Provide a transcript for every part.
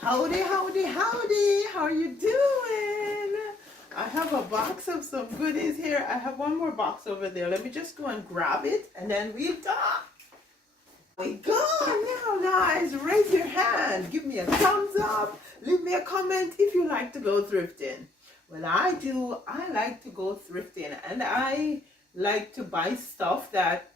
Howdy, howdy, howdy. How are you doing? I have a box of some goodies here. I have one more box over there. Let me just go and grab it and then we'll talk. We go now, guys. Raise your hand. Give me a thumbs up. Leave me a comment if you like to go thrifting. Well, I do. I like to go thrifting, and I like to buy stuff that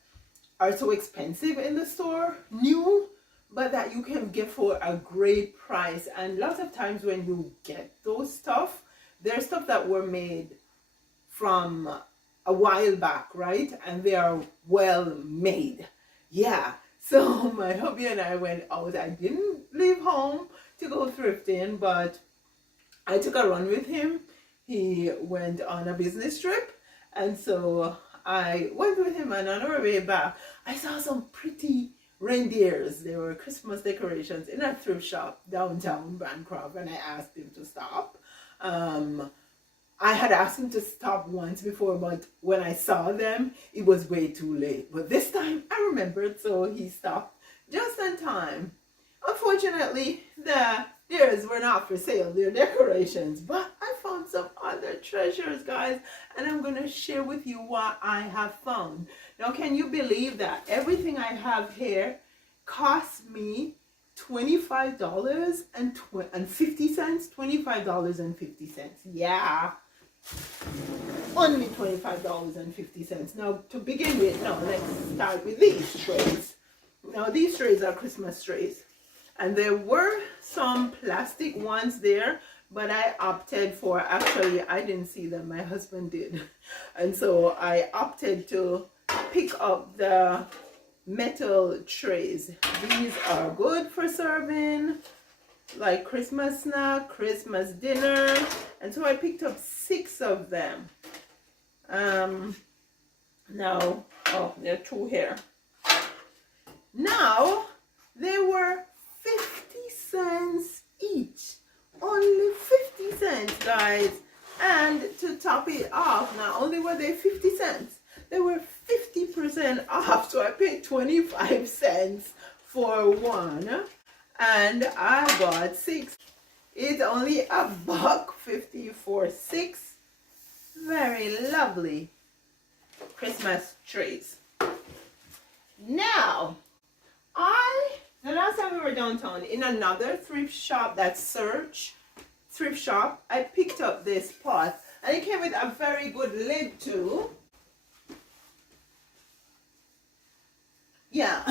are so expensive in the store, new, but that you can get for a great price. And lots of times when you get those stuff, there's stuff that were made from a while back, right? And they are well made. Yeah. So my hubby and I went out. I didn't leave home to go thrifting, but I took a run with him. He went on a business trip, and so I went with him, and on our way back, I saw some pretty reindeers. They were Christmas decorations in a thrift shop downtown Bancroft, and I asked him to stop. I had asked him to stop once before, but when I saw them, it was way too late. But this time, I remembered, so he stopped just in time. Unfortunately, the deers were not for sale. They're decorations, but I found some other treasures, guys, and I'm going to share with you what I have found. Now, can you believe that everything I have here cost me $25.50? $25.50. Yeah. Only $25.50. Now, to begin with, now let's start with these trays. Now, these trays are Christmas trays. And there were some plastic ones there, but I opted for, actually, I didn't see them. My husband did. And so I opted to pick up the metal trays. These are good for serving like Christmas snack, Christmas dinner. And so I picked up 6 of them. Now, oh, there are 2 here. Now, they were 50 cents each. Only 50 cents, guys. And to top it off, not only were they 50 cents, they were 50% off. So I paid 25 cents for one, and I bought 6. It's only $1.50 for 6 very lovely Christmas trees. Now, the last time we were downtown in another thrift shop, that Search thrift shop, I picked up this pot, and it came with a very good lid too. Yeah,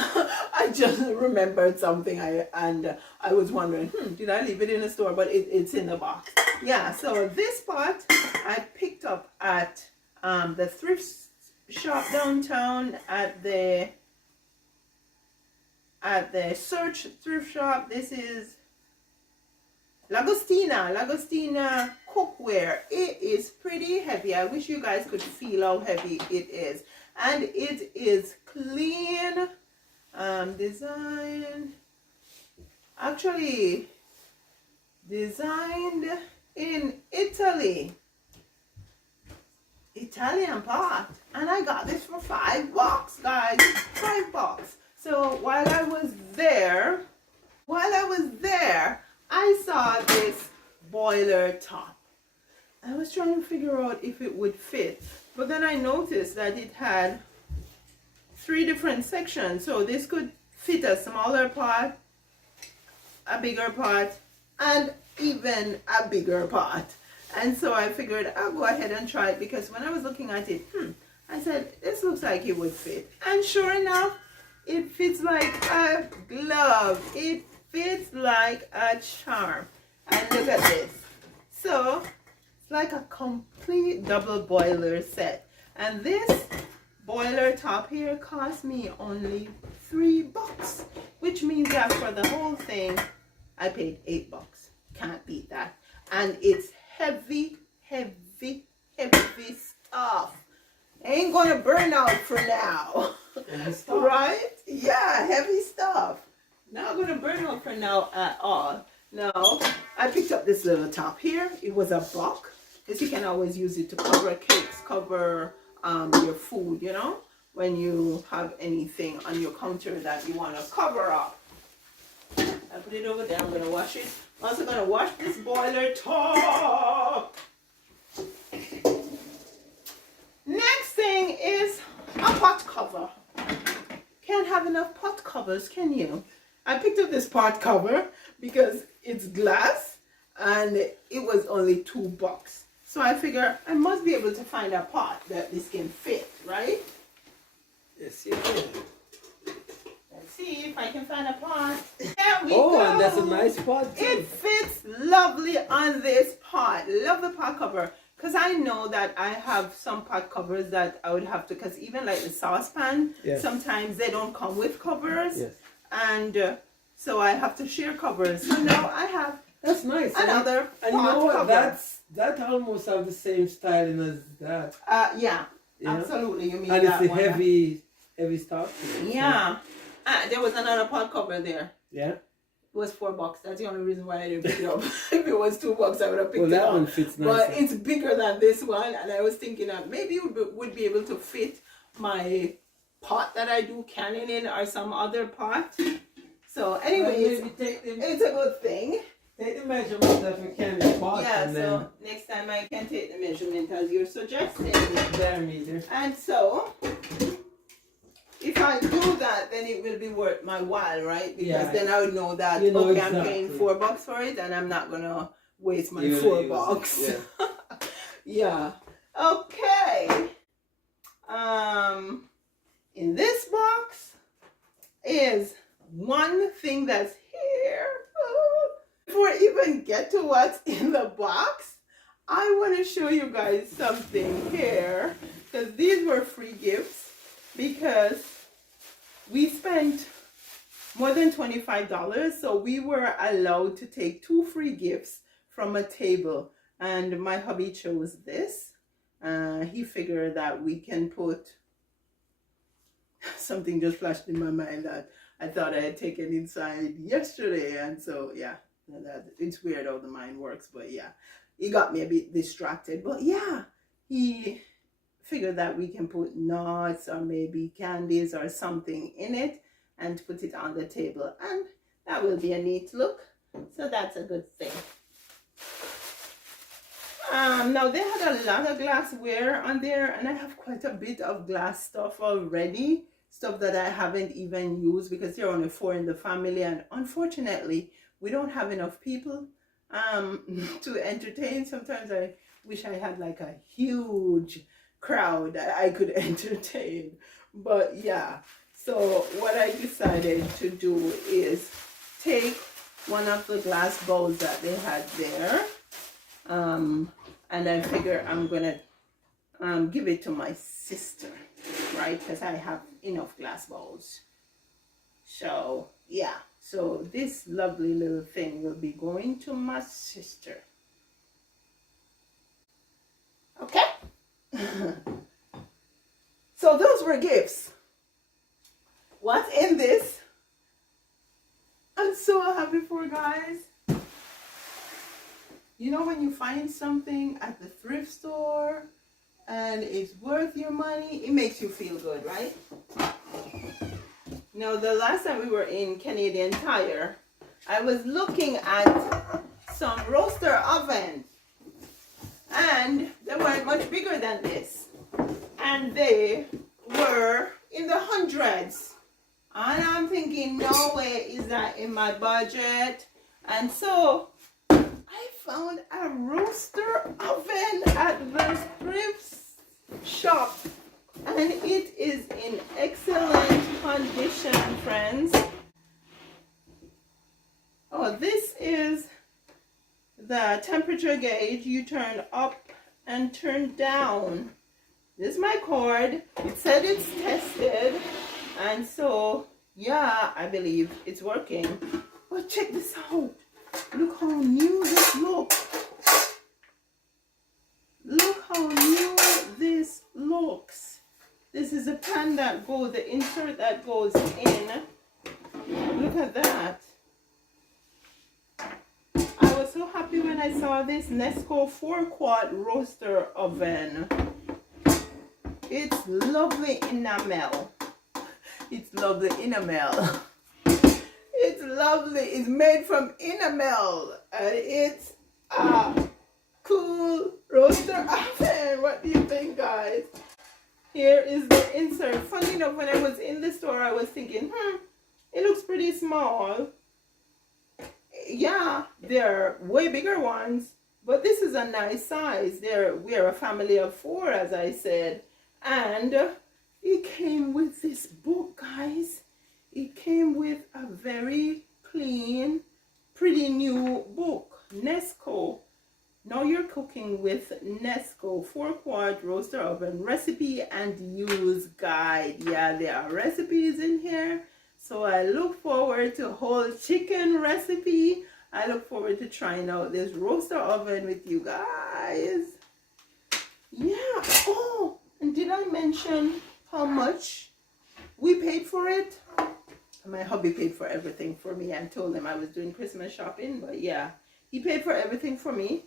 I just remembered something, and I was wondering, did I leave it in the store? But it's in the box. Yeah, so this pot I picked up at the thrift shop downtown, at the Search thrift shop. This is Lagostina cookware. It is pretty heavy. I wish you guys could feel how heavy it is. And it is clean, actually designed in Italy. Italian pot. And I got this for $5, guys. $5. So while I was there, I saw this boiler top. I was trying to figure out if it would fit, but then I noticed that it had 3 different sections. So this could fit a smaller pot, a bigger pot, and even a bigger pot. And so I figured I'll go ahead and try it, because when I was looking at it, I said, this looks like it would fit. And sure enough, it fits like a glove. It fits like a charm. And look at this. So it's like a complete double boiler set. And this boiler top here cost me only $3, which means that for the whole thing I paid $8. Can't beat that. And it's heavy stuff. Ain't gonna burn out for now. Right? Yeah, heavy stuff. Not gonna burn out for now at all. Now, I picked up this little top here. It was a buck, because you can always use it to cover cakes, cover your food, you know, when you have anything on your counter that you want to cover up. I put it over there. I'm gonna wash it. I'm also gonna wash this boiler top. Next thing is a pot cover. Can't have enough pot covers, can you? I picked up this pot cover because it's glass and it was only $2. So I figure I must be able to find a pot that this can fit, right? Yes, you can. Let's see if I can find a pot. There we Oh, go. and that's a nice pot too. It fits lovely on this pot. Love the pot cover. Because I know that I have some pot covers that I would have to, because even like the saucepan, yes. sometimes they don't come with covers. Yes. And so I have to share covers. So now I have that's nice. another and you know what? cover. That almost have the same styling as that. Yeah, you know? absolutely. You mean and that it's a one? heavy stuff. Yeah. There was another pot cover there. Yeah. It was $4. That's the only reason why I didn't pick it up. If it was $2, I would have picked it that up. one fits nice. But it's bigger than this one, and I was thinking that maybe it would be able to fit my pot that I do canning in or some other pot. So anyways, it's a good thing. Take the measurement of your candy pot. Yeah, and so next time I can take the measurement as you're suggesting. Diameter. And so, if I do that, then it will be worth my while, right? Because then I would know that, okay, exactly. I'm paying $4 for it, and I'm not going to waste my $4. Yeah. Yeah. Okay. In this box is one thing that's here. Before I even get to what's in the box, I want to show you guys something here, because these were free gifts, because we spent more than $25, so we were allowed to take 2 free gifts from a table, and my hubby chose this. He figured that we can put something just flashed in my mind that I thought I had taken inside yesterday, and so yeah, it's weird how the mind works, but yeah, it got me a bit distracted. But yeah, he figured that we can put nuts or maybe candies or something in it and put it on the table, and that will be a neat look. So that's a good thing. Now they had a lot of glassware on there, and I have quite a bit of glass stuff already, stuff that I haven't even used because there are only 4 in the family, and unfortunately we don't have enough people to entertain. Sometimes I wish I had like a huge crowd that I could entertain, but yeah. So what I decided to do is take one of the glass bowls that they had there, and I figure I'm gonna give it to my sister, right? Because I have enough glass bowls. So yeah, so this lovely little thing will be going to my sister. Okay. So those were gifts. What's in this? I'm so happy for, guys. You know when you find something at the thrift store and it's worth your money, it makes you feel good, right? Now, the last time we were in Canadian Tire, I was looking at some roaster ovens, and they weren't much bigger than this, and they were in the hundreds, and I'm thinking, no way is that in my budget. And so I found a roaster oven at the thrift shop, and it is in excellent condition, friends. Oh, this is the temperature gauge. You turn up and turn down. This is my cord. It said it's tested, and so yeah, I believe it's working. But check this out. Look how new this looks. Look how new this looks. This is a pan that goes, the insert that goes in. Look at that. I was so happy when I saw this Nesco 4-quart roaster oven. It's lovely enamel. It's lovely enamel. It's lovely absolutely is made from enamel, and it's a cool roaster oven. What do you think, guys? Here is the insert. Funny enough, when I was in the store, I was thinking, it looks pretty small. Yeah, there are way bigger ones, but this is a nice size. We're a family of 4, as I said, and it came with this book, guys. It came with a very clean, pretty new book, Nesco. Now You're Cooking with Nesco 4-quart roaster oven recipe and use guide. Yeah, there are recipes in here. So I look forward to a whole chicken recipe. I look forward to trying out this roaster oven with you guys. Yeah. Oh, and did I mention how much we paid for it? My hubby paid for everything for me. I told him I was doing Christmas shopping, but yeah, he paid for everything for me.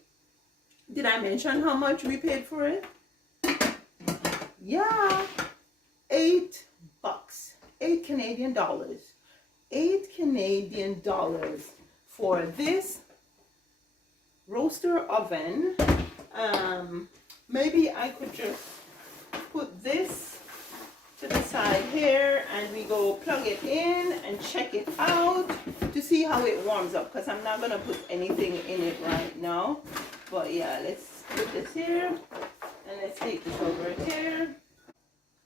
Did I mention how much we paid for it? Yeah, $8. $8 Canadian dollars. $8 Canadian dollars for this roaster oven. Maybe I could just put this to the side here and we go plug it in and check it out to see how it warms up, because I'm not gonna put anything in it right now. But yeah, let's put this here and let's take this over here.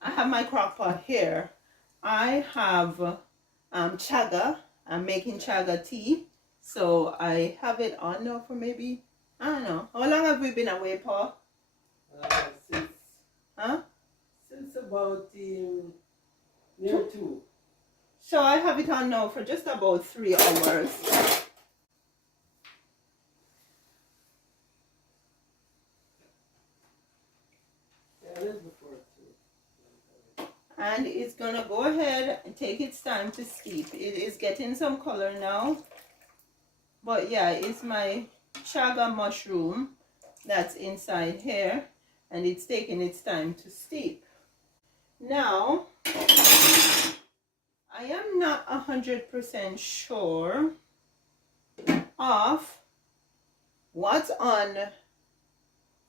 I have my crock pot here. I have chaga. I'm making chaga tea. So I have it on now for maybe, I don't know. How long have we been away, Paul? Since about near 2. So I have it on now for just about 3 hours. And it's gonna go ahead and take its time to steep. It is getting some color now. But yeah, it's my chaga mushroom that's inside here, and it's taking its time to steep. Now, I am not 100% sure of what's on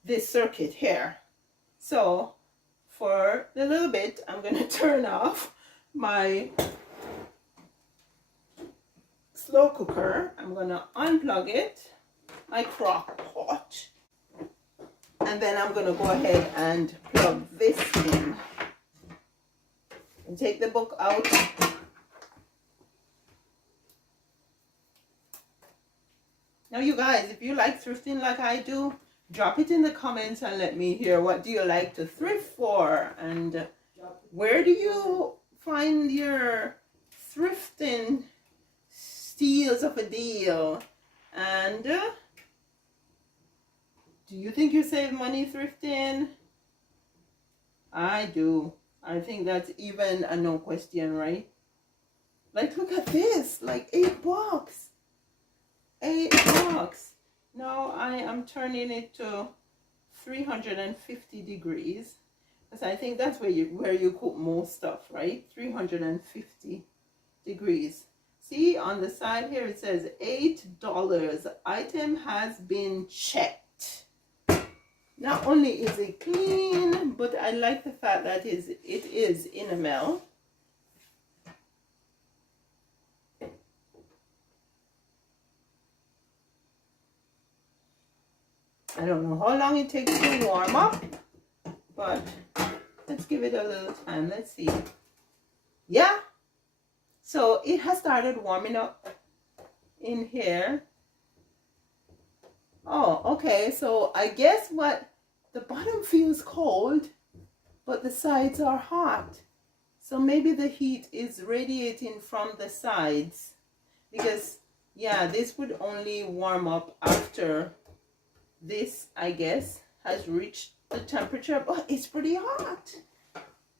this circuit here. So for a little bit, I'm going to turn off my slow cooker. I'm going to unplug it, my crock pot, and then I'm going to go ahead and plug this in and take the book out. Now you guys, if you like thrifting like I do, drop it in the comments and let me hear, what do you like to thrift for, and where do you find your thrifting steals of a deal, and do you think you save money thrifting? I do. I think that's even a no question, right? Like, look at this, like $8. $8. Now I am turning it to 350 degrees, because I think that's where you cook most stuff, right? 350 degrees. See, on the side here it says $8. Item has been checked. Not only is it clean, but I like the fact that it is enamel. I don't know how long it takes to warm up, but let's give it a little time. Let's see. Yeah, so it has started warming up in here. Oh, okay, so I guess what, the bottom feels cold, but the sides are hot. So maybe the heat is radiating from the sides, because yeah, this would only warm up after this, I guess, has reached the temperature, but it's pretty hot.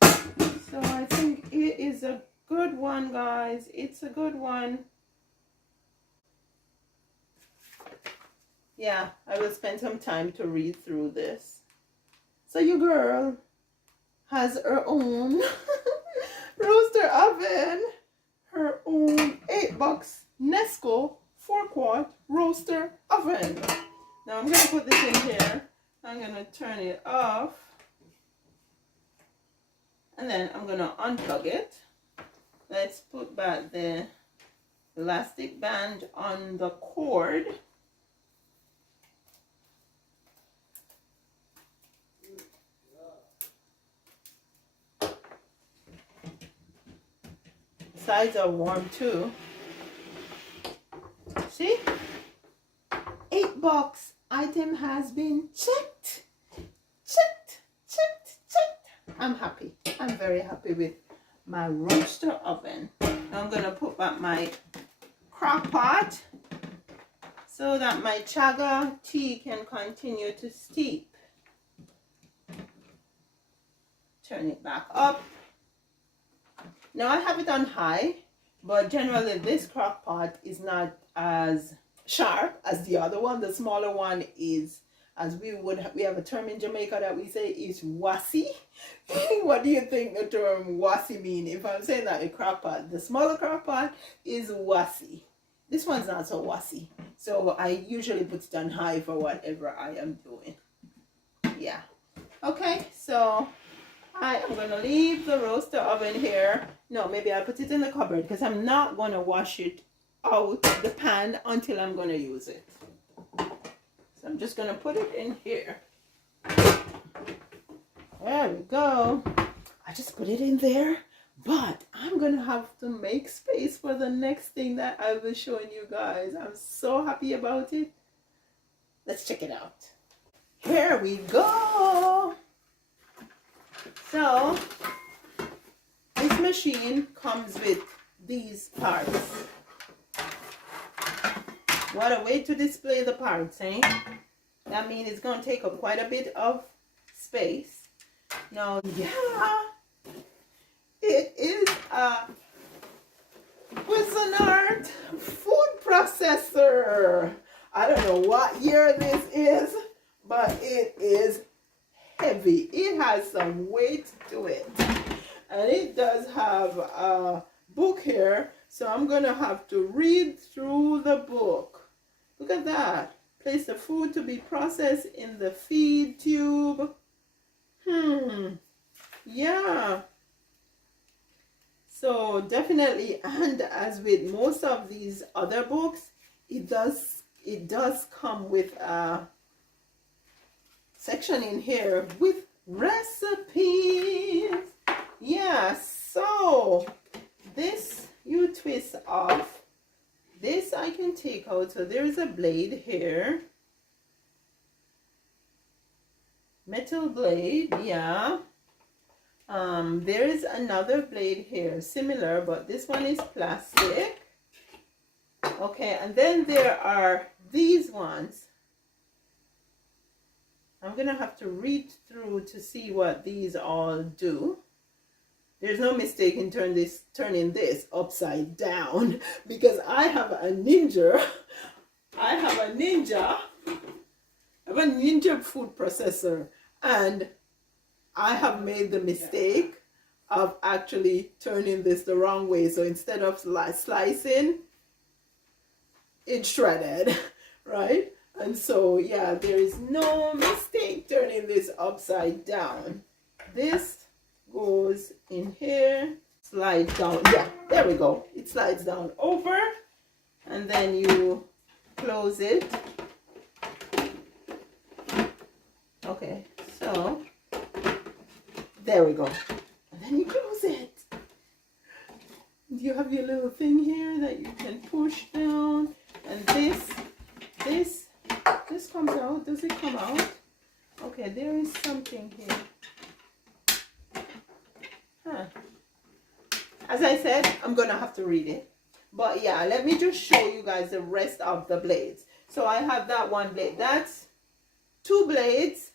So I think it is a good one, guys. It's a good one. Yeah, I will spend some time to read through this. So your girl has her own roaster oven, her own $8 Nesco 4-quart roaster oven. Now I'm going to put this in here. I'm going to turn it off. And then I'm going to unplug it. Let's put back the elastic band on the cord. Sides are warm too. See? $8 item has been checked. I'm happy. I'm very happy with my roaster oven. Now I'm going to put back my crock pot so that my chaga tea can continue to steep. Turn it back up. Now I have it on high, but generally this crock pot is not as sharp as the other one. The smaller one is, as we have a term in Jamaica that we say is wassy. What do you think the term wassy mean? If I'm saying that a crock pot, the smaller crock pot is wassy. This one's not so wassy. So I usually put it on high for whatever I am doing. Yeah. Okay, so I am going to leave the roaster oven here. No, maybe I'll put it in the cupboard because I'm not going to wash it out the pan until I'm going to use it. So I'm just going to put it in here. There we go. I just put it in there. But I'm going to have to make space for the next thing that I will show you guys. I'm so happy about it. Let's check it out. Here we go. So, this machine comes with these parts. What a way to display the parts, eh? That means it's going to take up quite a bit of space. Now, yeah, it is a Cuisinart food processor. I don't know what year this is, but it is heavy. It has some weight to it, and it does have a book here, so I'm gonna have to read through the book. Look at that. Place the food to be processed in the feed tube. Yeah, so definitely, and as with most of these other books, it does come with a section in here with recipes. Yeah, so this you twist off. This I can take out. So there is a blade here. Metal blade, yeah. There is another blade here, similar, but this one is plastic. Okay, and then there are these ones. I'm gonna have to read through to see what these all do. There's no mistake in turning this upside down because I have a ninja. I have a ninja food processor, and I have made the mistake of actually turning this the wrong way. So instead of slicing, it's shredded, right? And so, yeah, there is no mistake turning this upside down. This goes in here, slides down. Yeah, there we go. It slides down over, and then you close it. Okay, so there we go. And then you close it. You have your little thing here that you can push down, and this comes out. Does it come out? Okay, there is something here. Huh. As I said, I'm gonna have to read it. But yeah, let me just show you guys the rest of the blades. So I have that one blade. That's two blades.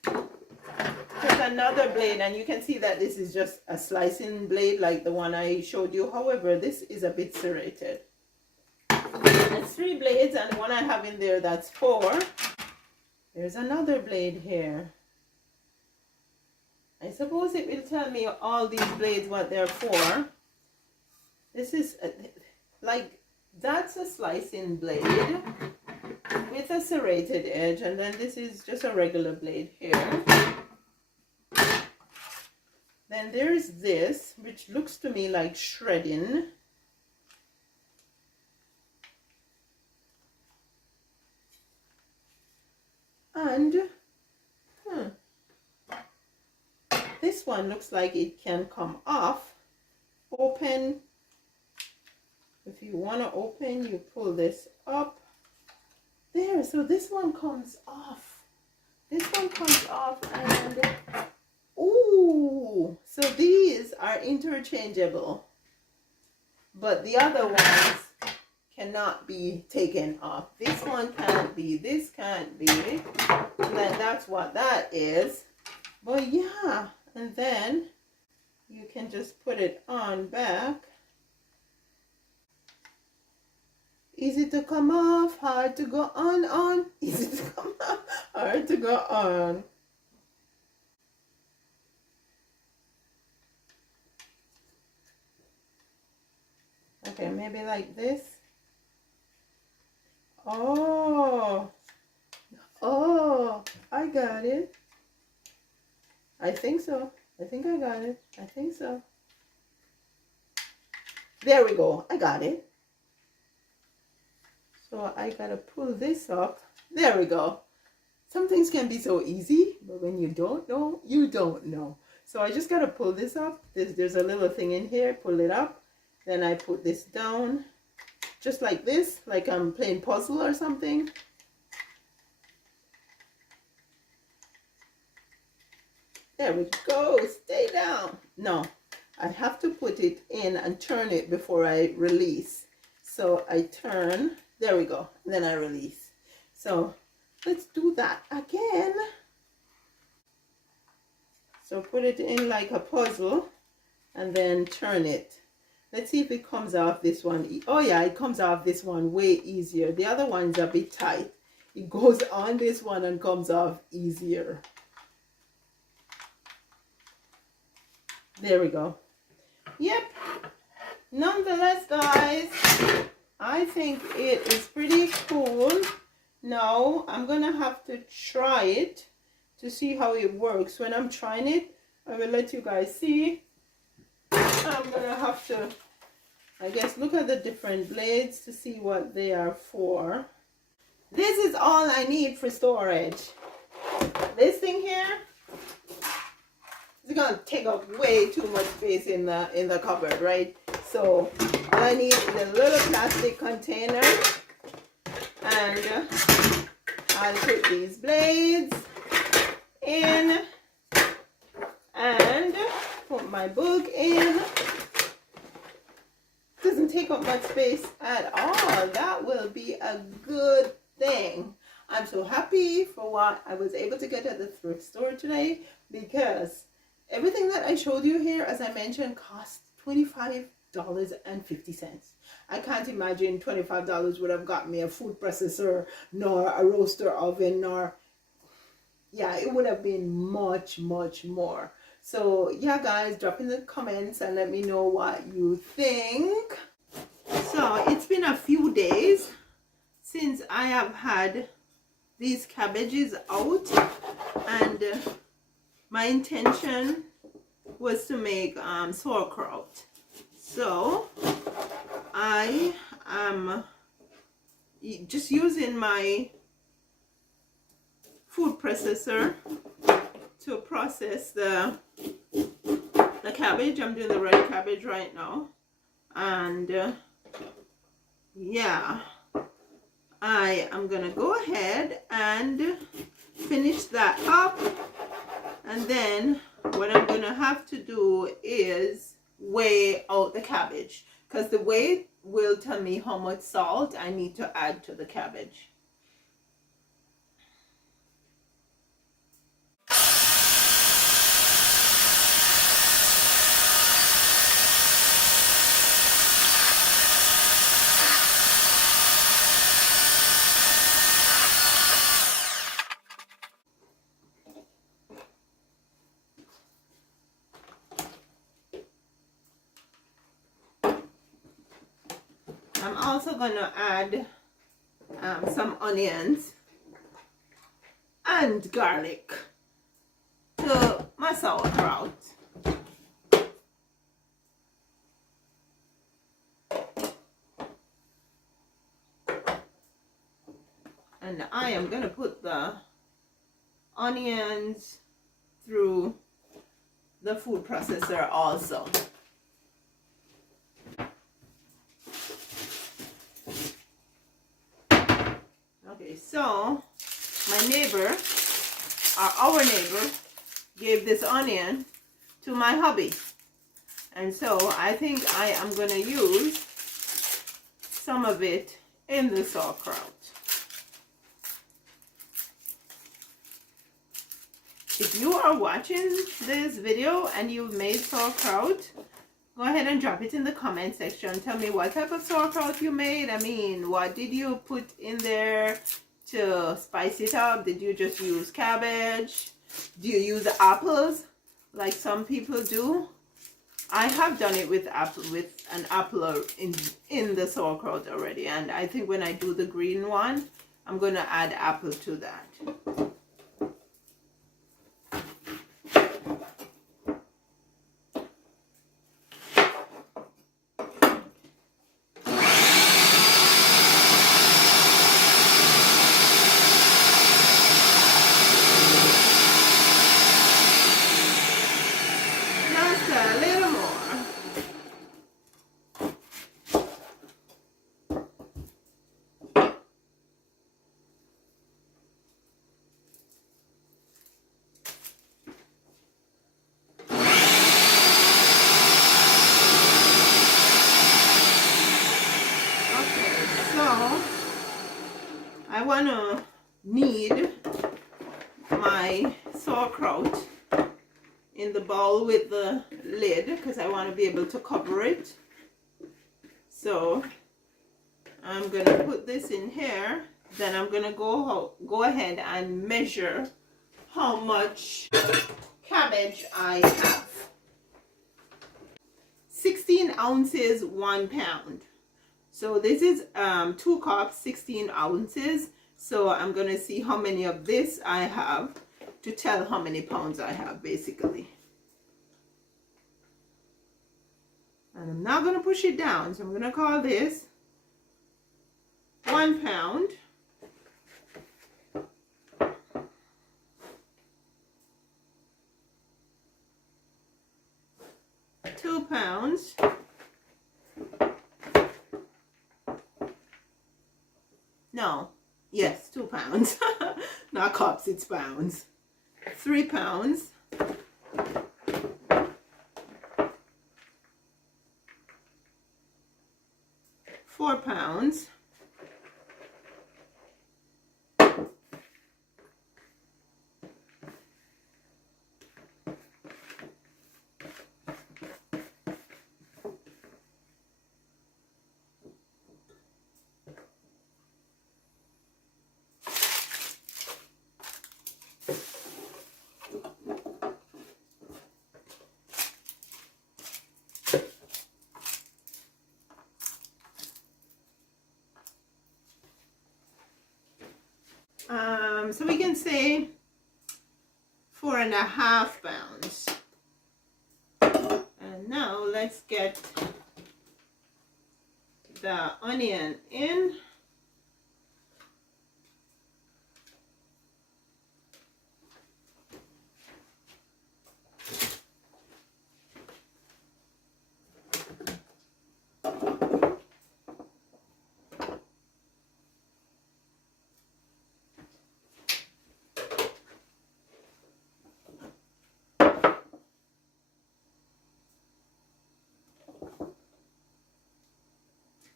There's another blade, and you can see that this is just a slicing blade like the one I showed you. However, this is a bit serrated. It's three blades, and one I have in there, that's four. There's another blade here. I suppose it will tell me all these blades what they're for. This is like that's a slicing blade with a serrated edge, and then this is just a regular blade here. Then there's this, which looks to me like shredding. And this one looks like it can come off. Open. If you want to open, you pull this up. There, so this one comes off. This one comes off, and ooh, so these are interchangeable, but the other ones cannot be taken off. This one can't be, this can't be, and then that's what that is. But yeah, and then you can just put it on back. Easy to come off, hard to go on. Easy to come off, hard to go on. Okay, maybe like this. Oh, I got it. I think so. I think I got it. I think so. There we go. I got it. So I gotta pull this up. There we go. Some things can be so easy, but when you don't know, you don't know. So I just gotta pull this up. There's a little thing in here. Pull it up. Then I put this down, just like this, like I'm playing puzzle or something. There we go. Stay down. No, I have to put it in and turn it before I release. So I turn. There we go. And then I release. So let's do that again. So put it in like a puzzle and then turn it. Let's see if it comes off this one. Oh yeah, it comes off this one way easier. The other one's a bit tight. It goes on this one and comes off easier. There we go. Yep. Nonetheless, guys, I think it is pretty cool. Now, I'm going to have to try it to see how it works. When I'm trying it, I will let you guys see. I'm going to have to, I guess, look at the different blades to see what they are for. This is all I need for storage. This thing here is going to take up way too much space in the cupboard, right? So all I need is a little plastic container, and I'll put these blades in and put my book in. Doesn't take up much space at all. That will be a good thing. I'm so happy for what I was able to get at the thrift store today, because everything that I showed you here, as I mentioned, cost $25.50. I can't imagine $25 would have got me a food processor, nor a roaster oven, nor, yeah, it would have been much, much more. So yeah, guys, drop in the comments and let me know what you think. So it's been a few days since I have had these cabbages out, and my intention was to make sauerkraut. So I am just using my food processor to process the cabbage. I'm doing the red cabbage right now, and yeah, I am gonna go ahead and finish that up, and then what I'm gonna have to do is weigh out the cabbage, because the weight will tell me how much salt I need to add to the cabbage. also gonna add some onions and garlic to my sauerkraut. And I am gonna put the onions through the food processor also. Okay, so my neighbor, or our neighbor, gave this onion to my hubby. And so I think I am going to use some of it in the sauerkraut. If you are watching this video and you've made sauerkraut, go ahead and drop it in the comment section. Tell me what type of sauerkraut you made. I mean, what did you put in there to spice it up? Did you just use cabbage? Do you use apples like some people do? I have done it with an apple in the sauerkraut already, and I think when I do the green one, I'm going to add apple to that. I want to knead my sauerkraut in the bowl with the lid because I want to be able to cover it. So I'm going to put this in here. Then I'm going to go ahead and measure how much cabbage I have. 16 ounces, 1 pound. So this is 2 cups, 16 ounces. So I'm going to see how many of this I have to tell how many pounds I have, basically. And I'm not going to push it down. So I'm going to call this 1 pound. £2. No, yes, 2 pounds. Not cups, it's pounds. 3 pounds. 4 pounds. So we can say 4.5 pounds. And now let's get the onion in.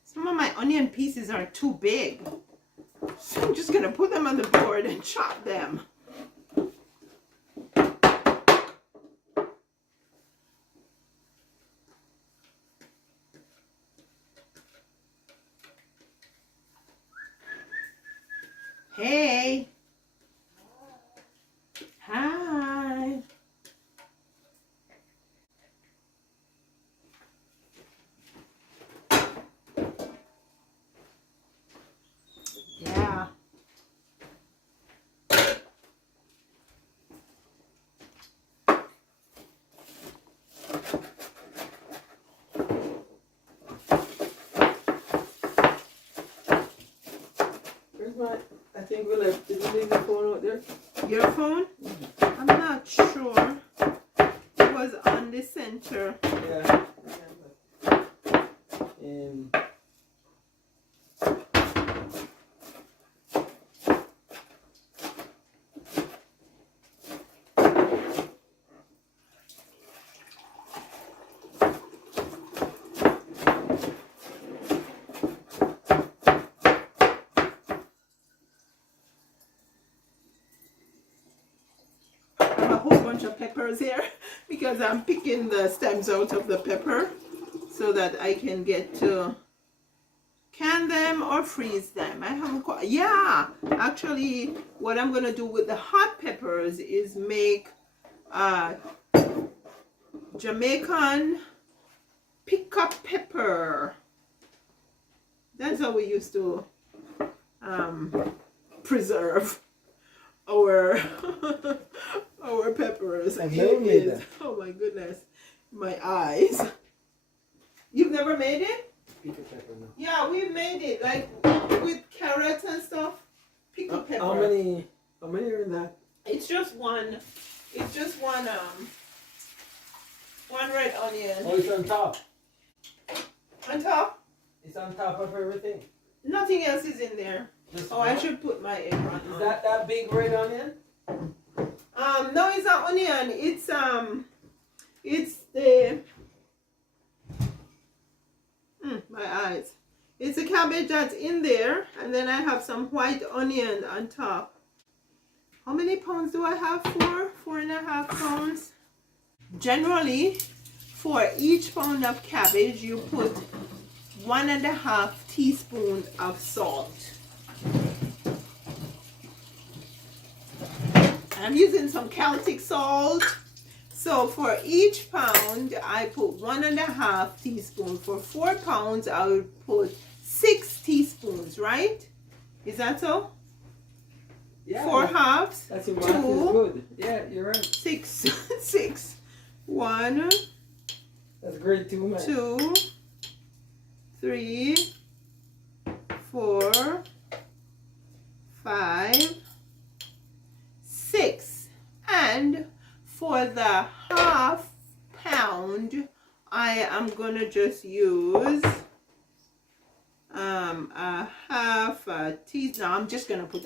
Some of my onion pieces are too big, so I'm just going to put them on the board and chop them. Hey. Hi. I think we left. Did we leave the phone out there? Your phone? I'm not sure. It was on the center. Yeah. A whole bunch of peppers here because I'm picking the stems out of the pepper so that I can get to can them or freeze them. I haven't quite, yeah, actually what I'm gonna do with the hot peppers is make Jamaican pickup pepper. That's how we used to preserve our our peppers. I've never made that. Oh my goodness, my eyes. You've never made it? Pickled pepper, no. Yeah, we made it like with carrots and stuff. Pickled pepper. How many are in that? It's just one. It's just one red onion. Oh, it's on top. On top? It's on top of everything. Nothing else is in there. Just I should put my apron on. Is that big red onion? No, it's not onion. It's the my eyes. It's a cabbage that's in there, and then I have some white onion on top. How many pounds do I have? 4.5 pounds. Generally, for each pound of cabbage, you put 1.5 teaspoons of salt. I'm using some Celtic salt. So for each pound, I put 1.5 teaspoons. For 4 pounds, I would put 6 teaspoons, right? Is that so? Yeah. 4 halves. That's your math is good. Yeah, you're right. 6. 1. That's great too, man. 2, 3, 4, 5, 6. And for the half pound, I am gonna just use a half a teaspoon. No, I'm just gonna put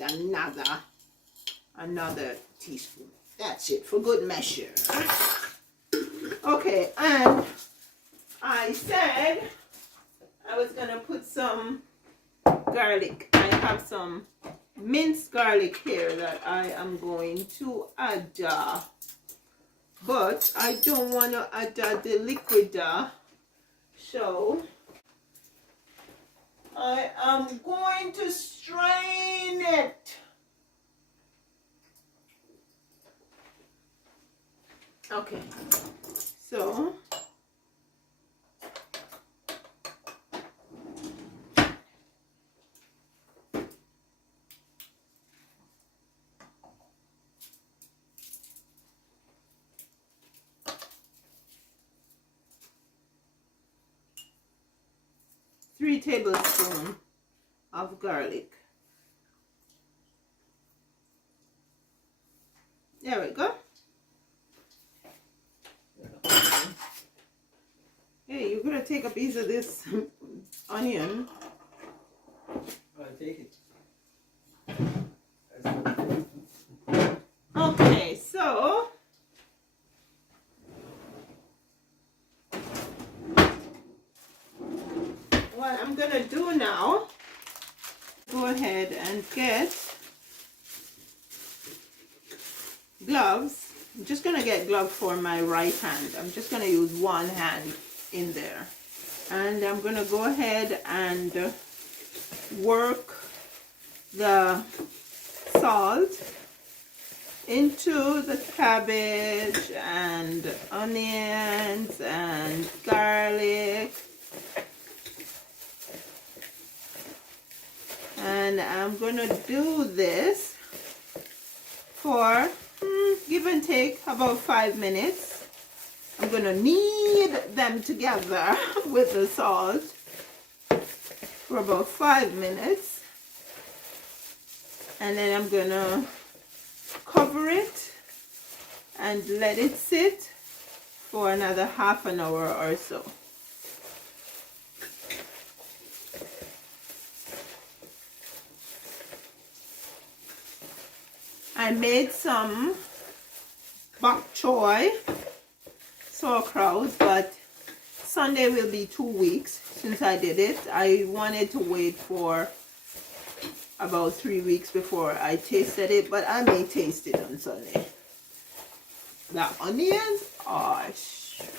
another teaspoon. That's it, for good measure. Okay, and I said I was gonna put some garlic. I have some minced garlic here that I am going to add, but I don't want to add the liquid, so I am going to strain it. Okay, so three tablespoons of garlic. There we go. Hey, you're gonna take a piece of this onion. I'll take it. Okay, so what I'm gonna do now, go ahead and get gloves. I'm just gonna get gloves for my right hand. I'm just gonna use one hand in there, and I'm gonna go ahead and work the salt into the cabbage and onions and garlic, and I'm gonna do this for give and take about 5 minutes. I'm gonna knead them together with the salt for about 5 minutes. And then I'm gonna cover it and let it sit for another half an hour or so. I made some bok choy sauerkraut, but Sunday will be 2 weeks since I did it. I wanted to wait for about 3 weeks before I tasted it, but I may taste it on Sunday. The onions are,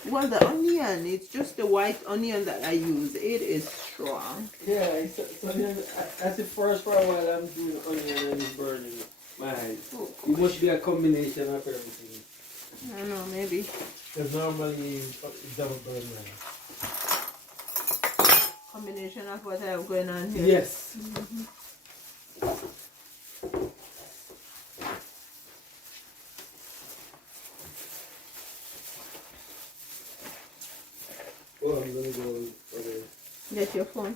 well, the onion, it's just the white onion that I use. It is strong. Yeah, so that's the first for a while I'm doing onion and it's burning my eyes. Oh, it must be a combination of everything. I don't know, maybe. Because normally it's double burn my eyes. Combination of what I have going on here. Yes. Well, I'm gonna go for the. Get your phone.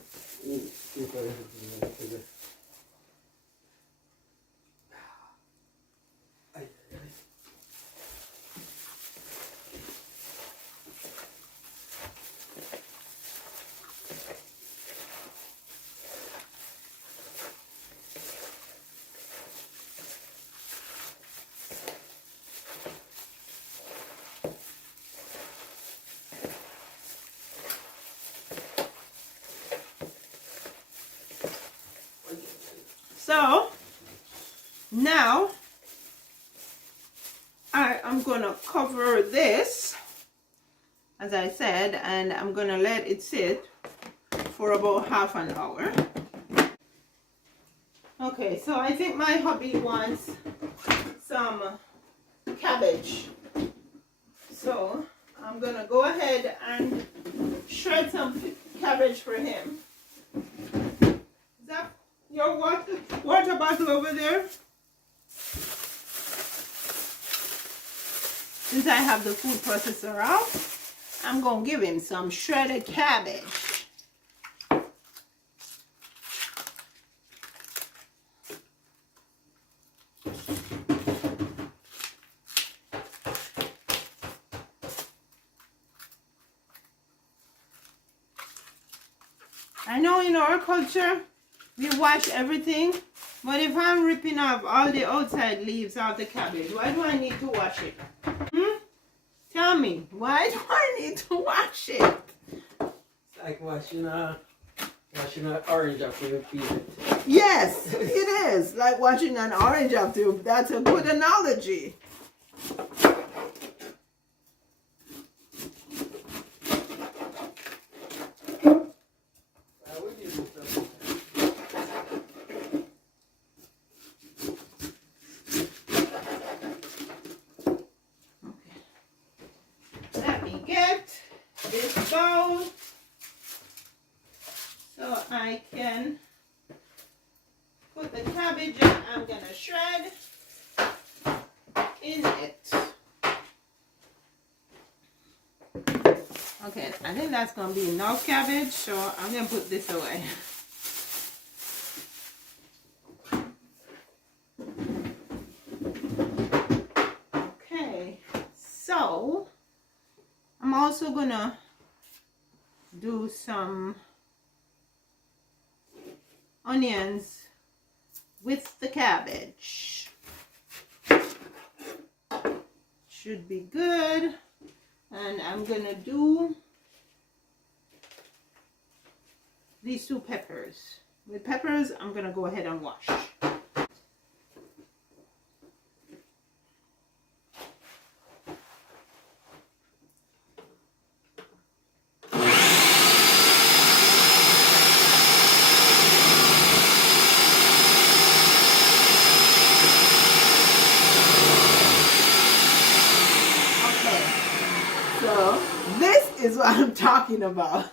So now I'm gonna cover this, as I said, and I'm gonna let it sit for about half an hour. Okay, so I think my hubby wants some cabbage, so I'm gonna go ahead and shred some cabbage for him. Is that your water bottle over there? Since I have the food processor out, I'm gonna give him some shredded cabbage. I know in our culture, we wash everything, but if I'm ripping off all the outside leaves of the cabbage, why do I need to wash it? Tell me, why do I need to wash it? It's like washing an orange after you peel it. Yes, it is like washing an orange after. That's a good analogy. So I can put the cabbage that I'm gonna shred in it. Okay, I think that's gonna be enough cabbage, so I'm gonna put this away. Okay, so I'm also gonna do some onions with the cabbage. Should be good. And I'm gonna do these 2 peppers. With peppers, I'm gonna go ahead and wash. Is what I'm talking about.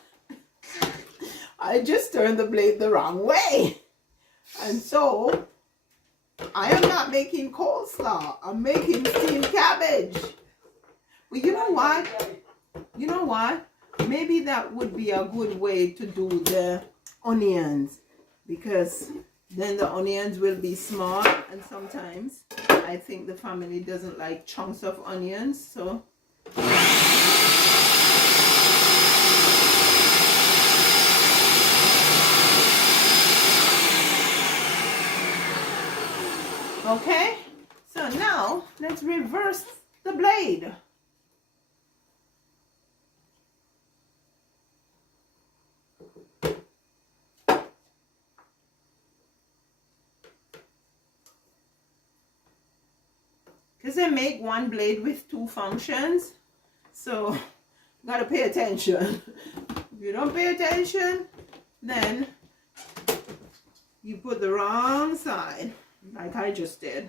I just turned the blade the wrong way. And so I am not making coleslaw. I'm making steamed cabbage. Well, you know what? You know what? Maybe that would be a good way to do the onions, because then the onions will be small, and sometimes I think the family doesn't like chunks of onions, so okay, so now let's reverse the blade. Because they make one blade with two functions, so you gotta pay attention. If you don't pay attention, then you put the wrong side, like I just did.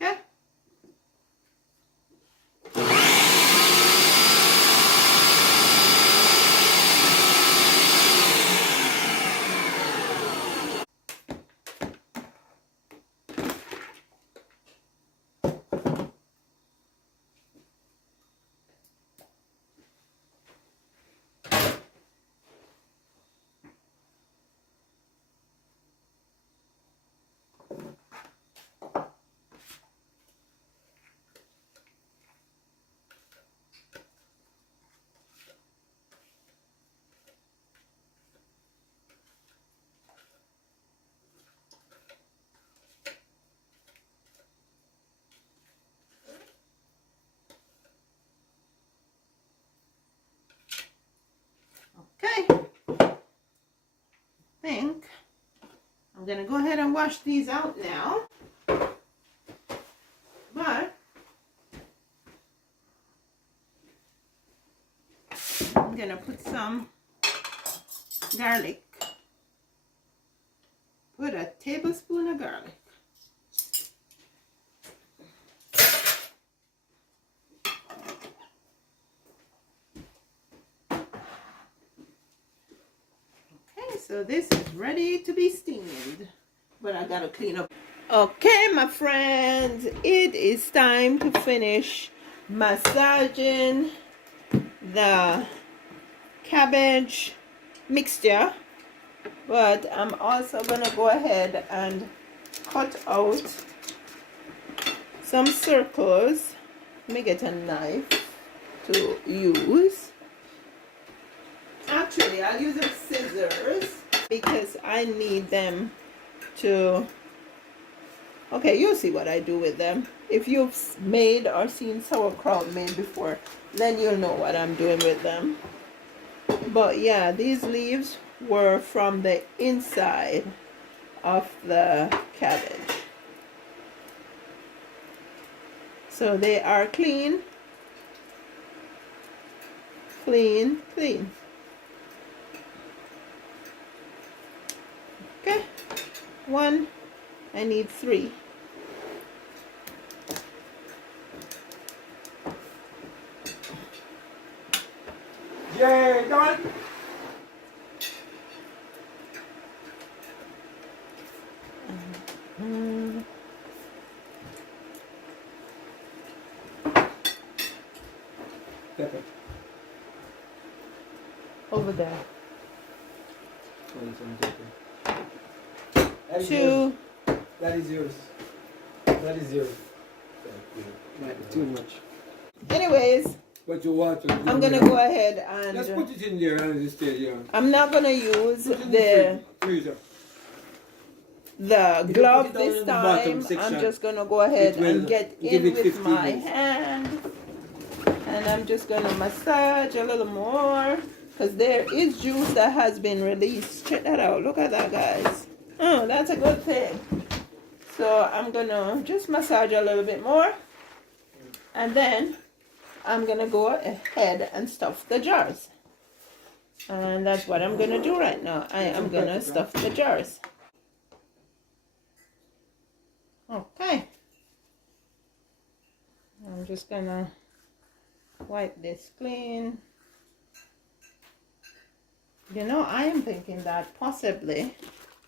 Okay. Okay, I think I'm gonna go ahead and wash these out now, but I'm gonna put some garlic, put a tablespoon of garlic. So this is ready to be steamed, but I gotta clean up. Okay, my friends, it is time to finish massaging the cabbage mixture, but I'm also gonna go ahead and cut out some circles. Let me get a knife to use. Actually, I'll use scissors because I need them to, okay, you'll see what I do with them. If you've made or seen sauerkraut made before, then you'll know what I'm doing with them. But yeah, these leaves were from the inside of the cabbage. So they are clean, clean, clean. Okay, one, I need 3. Yay, done! Pepper. Over there. That is 2. yours. That is yours. That is yours. Might be too much. Anyways, But you water. I'm gonna go ahead and Let's put it in there and just stay there. I'm not gonna use Put it in the freezer. the You glove put it down this in the bottom time. section. I'm just gonna go ahead It will and get give in it with 15 my minutes. hand, and I'm just gonna massage a little more because there is juice that has been released. Check that out. Look at that, guys. Oh, that's a good thing. So I'm gonna just massage a little bit more, and then I'm gonna go ahead and stuff the jars. And that's what I'm gonna do right now. I am gonna stuff the jars. Okay. I'm just gonna wipe this clean. You know, I am thinking that possibly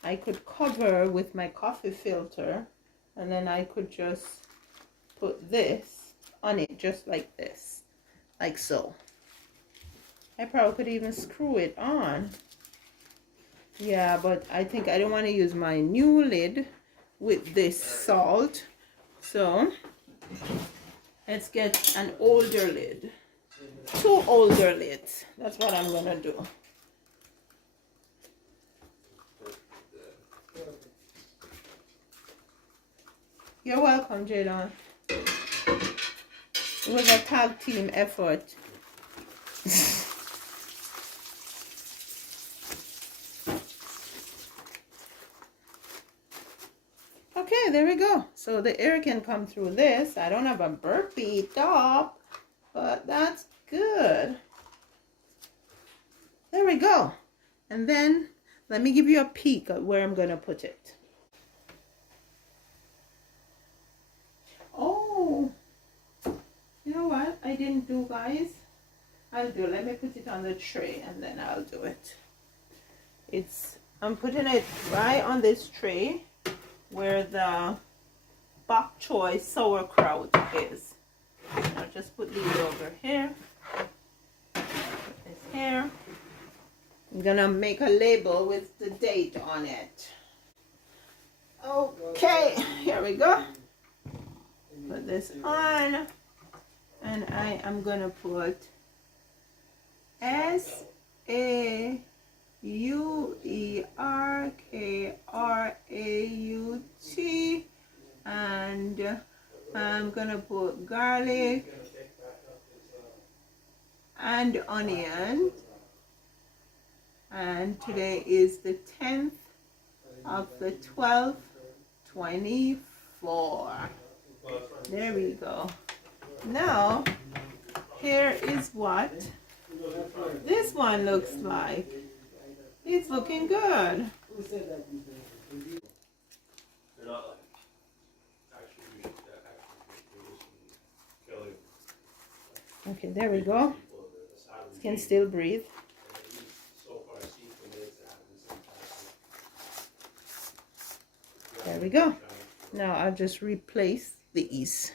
I could cover with my coffee filter, and then I could just put this on it just like this, like so. I probably could even screw it on. Yeah, but I think I don't want to use my new lid with this salt. So let's get an older lid. 2 older lids. That's what I'm gonna do. You're welcome, Jadon. It was a tag team effort. Okay, there we go. So the air can come through this. I don't have a burpee top, but that's good. There we go. And then let me give you a peek at where I'm gonna put it. Oh, you know what I didn't do, guys? I'll do it. Let me put it on the tray and then I'll do it. I'm putting it right on this tray where the bok choy sauerkraut is. I'll just put these over here. Put this here. I'm gonna make a label with the date on it. Okay, here we go. Put this on, and I am gonna put SAUERKRAUT, and I'm gonna put garlic and onion. And today is the 10th of the 12th, 24. There we go. Now, here is what this one looks like. It's looking good. Okay, there we go. It can still breathe. There we go. Now I'll just replace these.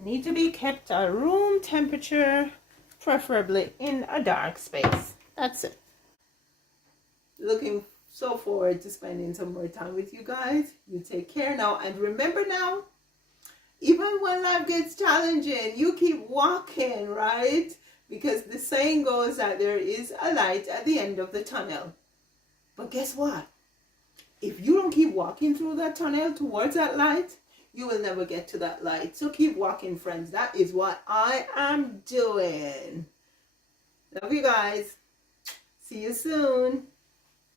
Need to be kept at room temperature, preferably in a dark space. That's it. Looking so forward to spending some more time with you guys. You take care now, and remember now, even when life gets challenging, you keep walking, right? Because the saying goes that there is a light at the end of the tunnel. But guess what? If you don't keep walking through that tunnel towards that light, you will never get to that light. So keep walking, friends. That is what I am doing. Love you guys. See you soon.